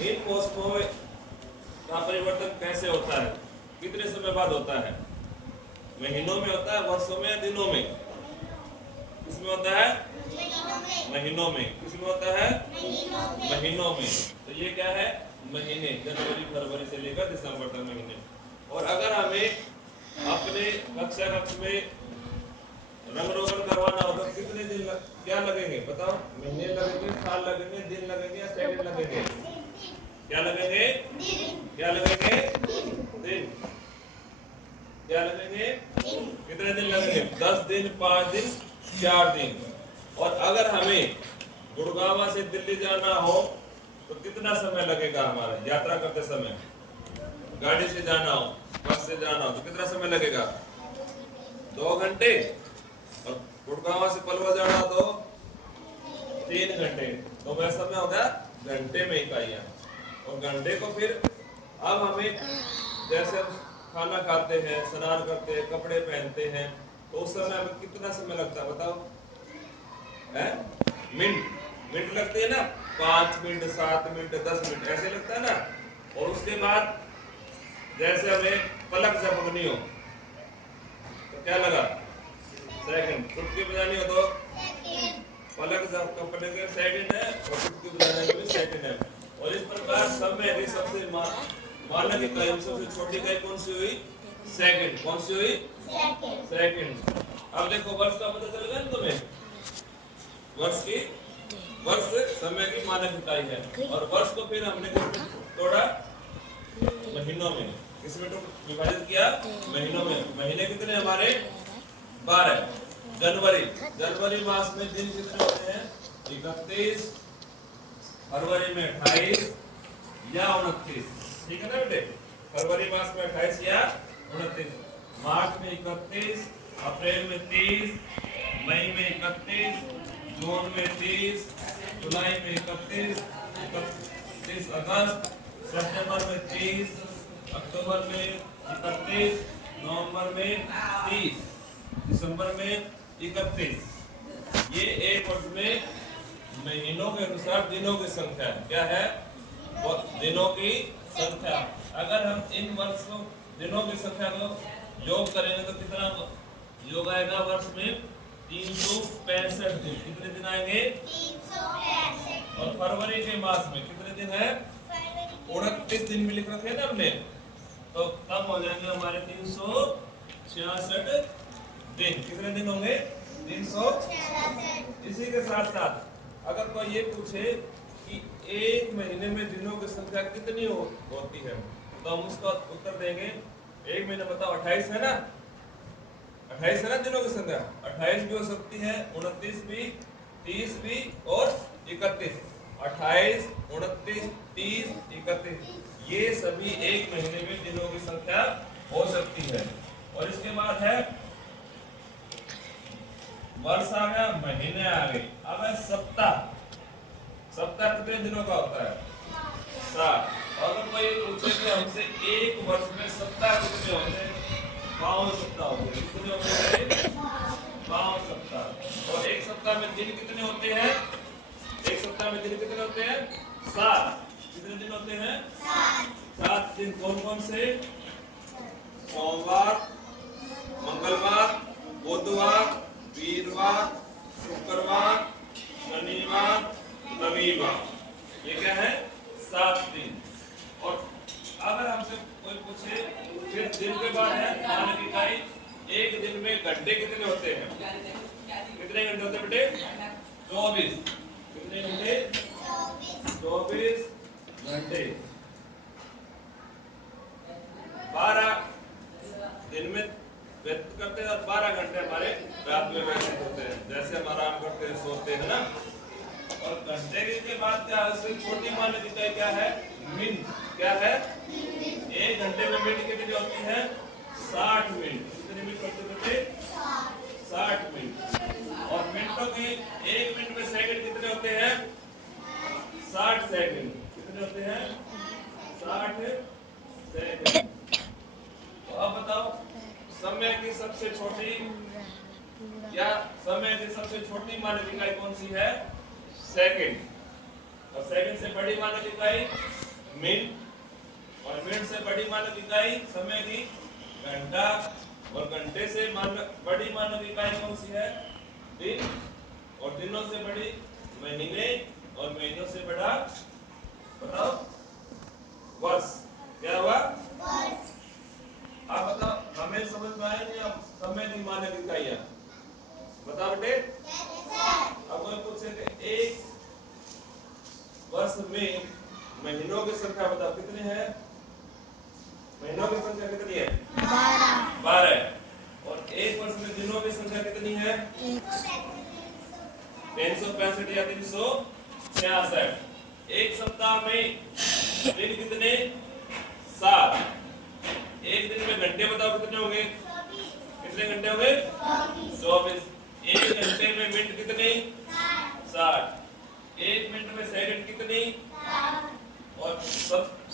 इन मौसमों का परिवर्तन कैसे होता है, कितने समय बाद होता है? महीनों में होता है, वर्षों में, या दिनों में? किसमें होता है? महीनों में। किसमें होता है? महीनों में। तो ये क्या है? महीने, जनवरी फरवरी से लेकर दिसंबर तक महीने। और अगर हमें अपने कक्षा कक्ष में रंग रोगन करवाना हो तो कितने दिन क्या लगेंगे बताओ? महीने लगेंगे, साल लगेंगे, दिन लगेंगे, या सेकंड लगेंगे? क्या लगेंगे? क्या लगेंगे? दिन। क्या लगेंगे? कितने दिन लगेंगे? 10 दिन, 5 दिन, 4 दिन। और अगर हमें गुड़गांव से दिल्ली जाना हो तो कितना समय लगेगा हमारा यात्रा करते समय? गाड़ी से जाना हो, बस से जाना हो तो कितना समय लगेगा? 2 घंटे। और गुड़गांव से पलवल जाना हो तो 3 घंटे। तो वह समय हो गया घंटे में इकाइयां। और घंटे को फिर अब हमें जैसे हम खाना खाते हैं, स्नान करते हैं, कपड़े पहनते हैं, तो उस समय हमें कितना समय लगता है बताओ? मिनट लगते हैं ना, 5 मिनट, 7 मिनट, 10 मिनट ऐसे लगता है ना। और उसके बाद जैसे हमें पलक झपकनी हो तो क्या लगा? सेकंड। चुटकी बजानी हो तो पलक झपकने के सेकंड है, और चुटकी बजाने के भी सेकंड है। और इस प्रकार समय की सबसे मानक इकाई, सबसे छोटी इकाई कौन सी हुई? सेकंड। कौन सी हुई? सेकंड। अब देखो वर्ष का पता चल गया तुम्हें? वर्ष समय की मानक इकाई है। और वर्ष को फिर हमने तोड़ा महीनों में। किसमें विभाजित किया? महीनों में। महीने कितने हमारे? 12। जनवरी मास में दिन कितने होते हैं? 31, फरवरी में 28 या 29। ठीक है ना बेटे? फरवरी मास में 28 या 29, मार्च में 31, अप्रैल में 30, मई में 31, जून में 30, जुलाई में 31 अगस्त, सितंबर में 30, अक्टूबर में 31, नवंबर में 30, दिसंबर में 31। ये एक वर्ष में महीनों के अनुसार दिनों की संख्या है। क्या है? दिनों की संख्या। अगर हम इन वर्षों दिनों की संख्या को योग करेंगे तो कितना योग आएगा? वर्ष में 365 दिन। कितने दिन आएंगे? 365। और फरवरी के मास में कितने दिन है? 29 दिन में लिख रखे हैं ना हमने, तो तब हो जाएंगे हमारे 366 दिन। कितने दिन होंगे? 366। इसी के साथ साथ अगर कोई ये पूछे कि एक महीने में दिनों की संख्या कितनी होती है, तो हम उसका उत्तर देंगे, एक महीने बताओ 28 है ना? 28 है ना दिनों की संख्या? 28 भी हो सकती है, 29 भी, 30 भी और 31। 28, 29, 30, 31 ये सभी एक महीने में दिनों की संख्या हो सकती है। और इसके बाद है वर्ष आ गया, महीने आ गए। अब है सप्ताह। सप्ताह कितने दिनों का होता है? 7। और अगर कोई पूछे कि हमसे एक वर्ष में सप्ताह कितने होते हैं? 52 सप्ताह होते हैं। कितने होते हैं? 52 सप्ताह। और एक सप्ताह में दिन कितने होते हैं? एक सप्ताह में दिन कितने होते हैं? 7। कितने दिन होते हैं? 7 दिन। कौन कौन से? सोमवार, मंगलवार, बुधवार, वीरवार, शुक्रवार, शनिवार, रविवार। ये क्या है? 7 दिन। और अगर हमसे कोई पूछे फिर दिन के बाद है मानक इकाई, एक दिन में घंटे कितने होते हैं? कितने घंटे होते हैं बेटे? 24। कितने घंटे? 24 घंटे। 12 दिन में व्यतीत करते हैं और 12 घंटे हमारे रात में व्यतीत होते हैं। जैसे हम आराम करते हैं, सोते हैं ना। और घंटे के बाद क्या है? उससे छोटी मानक इकाई क्या है? मिनट। क्या है? एक घंटे में मिनट कितनी होती है? 60 मिनट। कितने मिनट होते हैं? 60 मिनट। और मिनटों की एक मिनट में सेकंड कितने होते हैं? 60 सेकंड। कितने होते हैं? 60 सेकंड। तो अब बताओ समय की सबसे छोटी या समय की सबसे छोटी मानक इकाई कौन सी है? सेकंड। और सेकंड से बड़ी मानक इकाई मिनट और मिनट से बड़ी मानक इकाई समय की घंटा और घंटे से बड़ी मानक इकाई कौन सी है? दिन और दिनों से बड़ी महीने और महीनों से बड़ा बताओ वर्ष। क्या हुआ? वर्ष। आप बताओ हमें समझ में आया नहीं? आप समय की मानक इकाइयां बताओ बेटे। अब कोई पूछे कि एक वर्ष में महीनों की संख्या बताओ कितनी है? महीनों की संख्या कितनी है? 12। और एक वर्ष में दिनों की संख्या कितनी है? 365 या 366। एक सप्ताह में दिन कितने? 7। एक दिन में घंटे बताओ कितने होंगे? कितने घंटे होंगे? 24। एक घंटे में मिनट कितने? 60। एक मिनट में सेकंड कितनी? और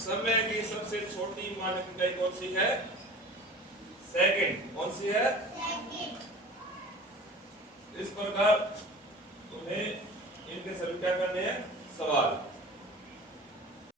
समय की सबसे छोटी मानक इकाई कौन सी है? सेकंड। कौन सी है? इस प्रकार तुम्हें इनके सभी क्या करने हैं? सवाल।